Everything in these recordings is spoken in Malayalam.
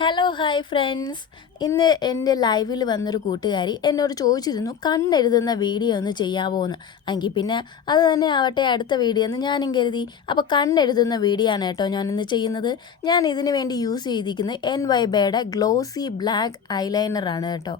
Hello hi friends. ഇന്ന് എൻ്റെ ലൈവിൽ വന്നൊരു കൂട്ടുകാരി എന്നോട് ചോദിച്ചിരുന്നു കണ്ണെഴുതുന്ന വീഡിയോ ഒന്ന് ചെയ്യാമോ എന്ന്. എങ്കിൽ പിന്നെ അത് തന്നെ ആവട്ടെ അടുത്ത വീഡിയോ എന്ന് ഞാനും കരുതി. അപ്പോൾ കണ്ണെഴുതുന്ന വീഡിയോ ആണ് കേട്ടോ ഞാനിന്ന് ചെയ്യുന്നത്. ഞാൻ ഇതിന് വേണ്ടി യൂസ് ചെയ്തിരിക്കുന്നത് NYBയുടെ ഗ്ലോസി ബ്ലാക്ക് ഐലൈനറാണ് കേട്ടോ.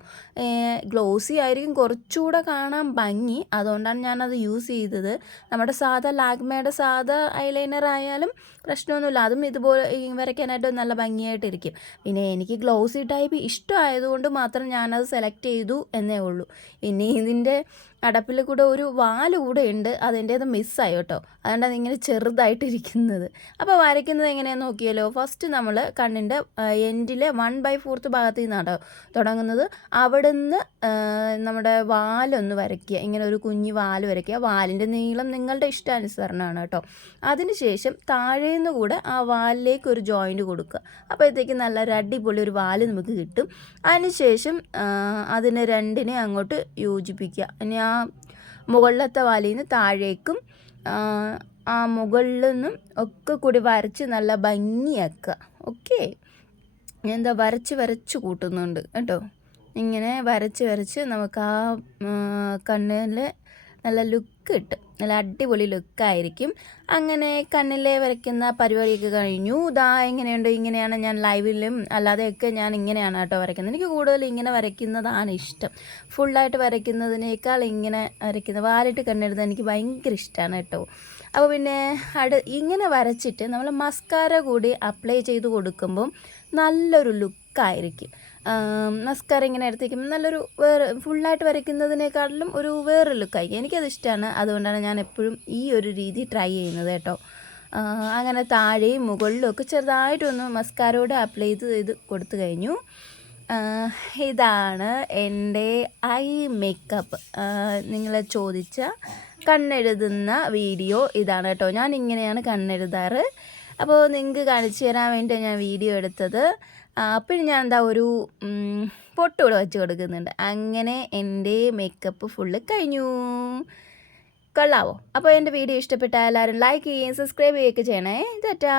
ഗ്ലോസി ആയിരിക്കും കുറച്ചുകൂടെ കാണാൻ ഭംഗി, അതുകൊണ്ടാണ് ഞാനത് യൂസ് ചെയ്തത്. നമ്മുടെ സാധാ ലാക്മേയുടെ സാധാ ഐലൈനർ ആയാലും പ്രശ്നമൊന്നുമില്ല, അതും ഇതുപോലെ വരയ്ക്കാനായിട്ട് നല്ല ഭംഗിയായിട്ടിരിക്കും. പിന്നെ എനിക്ക് ഗ്ലോസി ടൈപ്പ് ഇഷ്ടമായതുകൊണ്ട് മാത്രം ഞാനത് സെലക്ട് ചെയ്തു എന്നേ ഉള്ളൂ. പിന്നെ ഇതിൻ്റെ അടപ്പിൽ കൂടെ ഒരു വാല് കൂടെ ഉണ്ട്, അതെൻ്റേത് മിസ്സായി കേട്ടോ. അതുകൊണ്ടാണ് ഇങ്ങനെ ചെറുതായിട്ടിരിക്കുന്നത്. അപ്പോൾ വരയ്ക്കുന്നത് എങ്ങനെയാണെന്ന് നോക്കിയാലോ. ഫസ്റ്റ് നമ്മൾ കണ്ണിൻ്റെ എൻഡിലെ 1/4 ഭാഗത്ത് നിന്നാണ് തുടങ്ങുന്നത്. അവിടെ നിന്ന് നമ്മുടെ വാലൊന്ന് വരയ്ക്കുക, ഇങ്ങനെ ഒരു കുഞ്ഞു വാല് വരയ്ക്കുക. വാലിൻ്റെ നീളം നിങ്ങളുടെ ഇഷ്ടാനുസരണമാണ് കേട്ടോ. അതിനുശേഷം താഴേന്ന് കൂടെ ആ വാലിലേക്ക് ഒരു ജോയിൻറ്റ് കൊടുക്കുക. അപ്പോഴത്തേക്ക് നല്ലൊരു അടിപൊളി ഒരു വാല് നമുക്ക് കിട്ടും. അതിനുശേഷം അതിനെ രണ്ടിനെ അങ്ങോട്ട് യോജിപ്പിക്കുക. ഇനി ആ മുകളിലത്തെ വാലിൽ നിന്ന് താഴേക്കും ആ മുകളിൽ നിന്നും ഒക്കെ കൂടി വരച്ച് നല്ല ഭംഗിയാക്കുക. ഓക്കെ, എന്താ വരച്ച് കൂട്ടുന്നുണ്ട് കേട്ടോ. ഇങ്ങനെ വരച്ച് നമുക്ക് ആ കണ്ണിൽ നല്ല ലുക്ക് കിട്ടും, നല്ല അടിപൊളി ലുക്കായിരിക്കും. അങ്ങനെ കണ്ണിലെ വരയ്ക്കുന്ന പരിപാടിയൊക്കെ കഴിഞ്ഞു. ഇതാ എങ്ങനെയുണ്ട്, ഇങ്ങനെയാണ് ഞാൻ ലൈവിലും അല്ലാതെയൊക്കെ ഞാൻ ഇങ്ങനെയാണ് കേട്ടോ വരയ്ക്കുന്നത്. എനിക്ക് കൂടുതൽ ഇങ്ങനെ വരയ്ക്കുന്നതാണ് ഇഷ്ടം. ഫുള്ളായിട്ട് വരയ്ക്കുന്നതിനേക്കാൾ ഇങ്ങനെ വരയ്ക്കുന്നത്, വാലിട്ട് കണ്ണെഴുതാൻ എനിക്ക് ഭയങ്കര ഇഷ്ടമാണ് കേട്ടോ. അപ്പോൾ പിന്നെ ഇങ്ങനെ വരച്ചിട്ട് നമ്മൾ മസ്കാര കൂടി അപ്ലൈ ചെയ്ത് കൊടുക്കുമ്പം നല്ലൊരു ലുക്കായിരിക്കും. മസ്കാര ഇങ്ങനെ എടുത്തേക്കുമ്പോൾ നല്ലൊരു ഫുള്ളായിട്ട് വരയ്ക്കുന്നതിനേക്കാളിലും ഒരു വേറെ ലുക്കായിരിക്കും. എനിക്കത് ഇഷ്ടമാണ്, അതുകൊണ്ടാണ് ഞാൻ എപ്പോഴും ഈ ഒരു രീതി ട്രൈ ചെയ്യുന്നത് കേട്ടോ. അങ്ങനെ താഴെയും മുകളിലും ഒക്കെ ചെറുതായിട്ടൊന്ന് മസ്കാരോടെ അപ്ലൈ ചെയ്ത് കൊടുത്തു കഴിഞ്ഞു. ഇതാണ് എൻ്റെ ഐ മേക്കപ്പ്. നിങ്ങൾ ചോദിച്ച കണ്ണെഴുതുന്ന വീഡിയോ ഇതാണ് കേട്ടോ. ഞാൻ ഇങ്ങനെയാണ് കണ്ണെഴുതാറ്. അപ്പോൾ നിങ്ങൾക്ക് കാണിച്ചു തരാൻ വേണ്ടി ഞാൻ വീഡിയോ എടുത്തത്. പിന്നെ ഞാൻ ഒരു പൊട്ട് ഇവിടെ വെച്ച് കൊടുക്കുന്നുണ്ട്. അങ്ങനെ എൻ്റെ മേക്കപ്പ് ഫുള്ള് കഴിഞ്ഞു. കൊള്ളാവോ? അപ്പോൾ എൻ്റെ വീഡിയോ ഇഷ്ടപ്പെട്ടാൽ എല്ലാവരും ലൈക്ക് ചെയ്യുകയും സബ്സ്ക്രൈബ് ചെയ്യുകയൊക്കെ ചെയ്യണേ. ടാറ്റാ.